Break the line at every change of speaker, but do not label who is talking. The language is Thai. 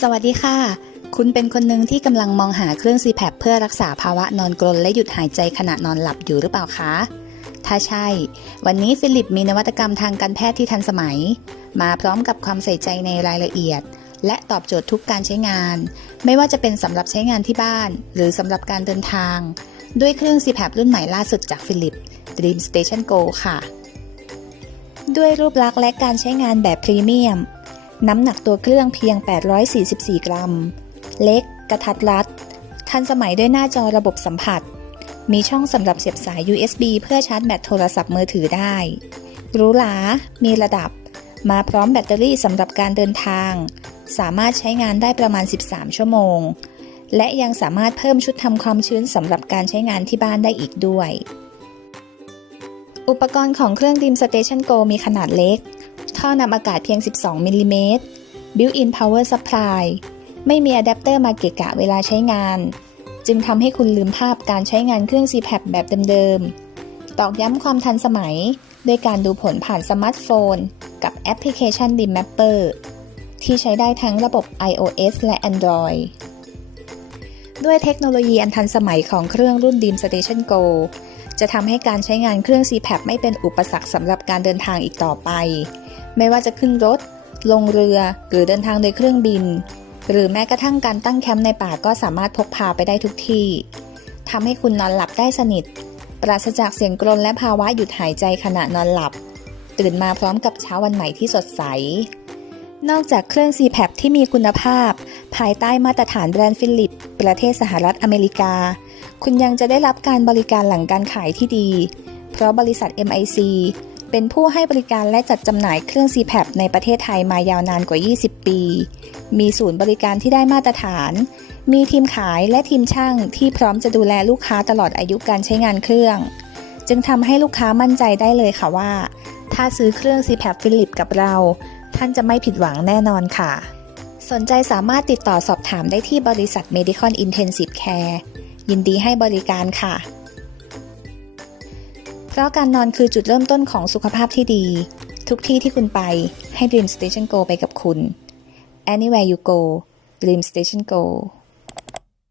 สวัสดีค่ะ คุณเป็นคนหนึ่งที่กำลังมองหาเครื่อง CPAP เพื่อรักษาภาวะนอนกรนและหยุดหายใจขณะนอนหลับอยู่หรือเปล่าคะ ถ้าใช่ วันนี้ฟิลิปมีนวัตกรรมทางการแพทย์ที่ทันสมัย มาพร้อมกับความใส่ใจในรายละเอียด และตอบโจทย์ทุกการใช้งาน ไม่ว่าจะเป็นสำหรับใช้งานที่บ้าน หรือสำหรับการเดินทาง ด้วยเครื่อง CPAP รุ่นใหม่ล่าสุดจากฟิลิป Dream Station Go ค่ะ ด้วยรูปลักษณ์และการใช้งานแบบพรีเมียม น้ำหนักตัวเครื่องเพียง 844 กรัม เล็ก กระทัดรัด ทันสมัยด้วยหน้าจอระบบสัมผัส มีช่องสำหรับเสียบสาย USB เพื่อชาร์จแบตโทรศัพท์มือถือได้หรูหรา มีระดับ มาพร้อมแบตเตอรี่สำหรับการเดินทาง สามารถใช้งานได้ประมาณ 13 ชั่วโมง และยังสามารถเพิ่มชุดทำความชื้นสำหรับการใช้งานที่บ้านได้อีกด้วย อุปกรณ์ของเครื่อง Dream Station Go มีขนาดเล็ก ท่อนำอากาศเพียง 12 มิลลิเมตร Built-in Power Supply ไม่มีอะแดปเตอร์มาเกะกะเวลาใช้งาน จึงทำให้คุณลืมภาพการใช้งานเครื่อง CPAP แบบเดิมๆ ตอกย้ำความทันสมัย ด้วยการดูผลผ่านสมาร์ทโฟน กับแอปพลิเคชัน Dim Mapper ที่ใช้ได้ทั้งระบบ iOS และ Android ด้วยเทคโนโลยีอันทันสมัยของเครื่องรุ่น Dim Station Go จะทำให้การใช้งานเครื่อง CPAP ไม่เป็นอุปสรรคสำหรับการเดินทางอีกต่อไป ไม่ว่าจะขึ้นรถ ลงเรือ หรือเดินทางโดยเครื่องบิน หรือแม้กระทั่งการตั้งแคมป์ในป่าก็สามารถพกพาไปได้ทุกที่ทำให้คุณนอนหลับได้สนิท ปราศจากเสียงกรนและภาวะหยุดหายใจขณะนอนหลับ ตื่นมาพร้อมกับเช้าวันใหม่ที่สดใส นอกจากเครื่อง CPAP ที่มีคุณภาพ ภายใต้มาตรฐานแบรนด์ฟิลิป ประเทศสหรัฐอเมริกา คุณยังจะได้รับการบริการหลังการขายที่ดี เพราะบริษัท MIC เป็นผู้ให้บริการและจัดจำหน่ายเครื่อง CPAP ในประเทศไทยมายาวนานกว่า 20 ปี มีศูนย์บริการที่ได้มาตรฐาน มีทีมขายและทีมช่างที่พร้อมจะดูแลลูกค้าตลอดอายุการใช้งานเครื่อง จึงทำให้ลูกค้ามั่นใจได้เลยค่ะว่า ถ้าซื้อเครื่อง CPAP ฟิลิปกับเรา ท่านจะไม่ผิดหวังแน่นอนค่ะ สนใจสามารถติดต่อสอบถามได้ที่บริษัท Medicon Intensive Care ยินดีให้บริการค่ะ เพราะการนอนคือจุดเริ่มต้นของสุขภาพที่ดี ทุกที่ที่คุณไปให้ Dream Station Go ไปกับคุณ Anywhere you go Dream Station Go